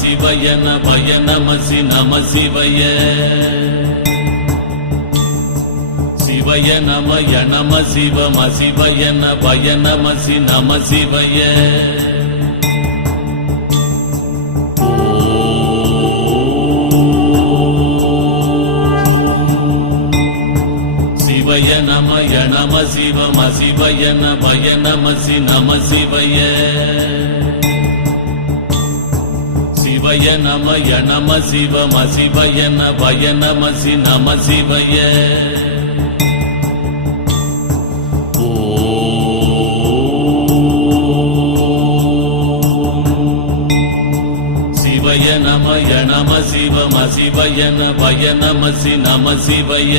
சிவய நமய நமசி நம சிவய சிவய நமய நம சிவம சிவய நமய நமசி நம சிவய சிவய நமய நம சிவம சிவய நமய நமசி நம சிவய சிவய நமய நம சிவம சிவய நமய நமசி நம சிவய சிவய நமய நம சிவம சிவய நமய நமசி நம சிவய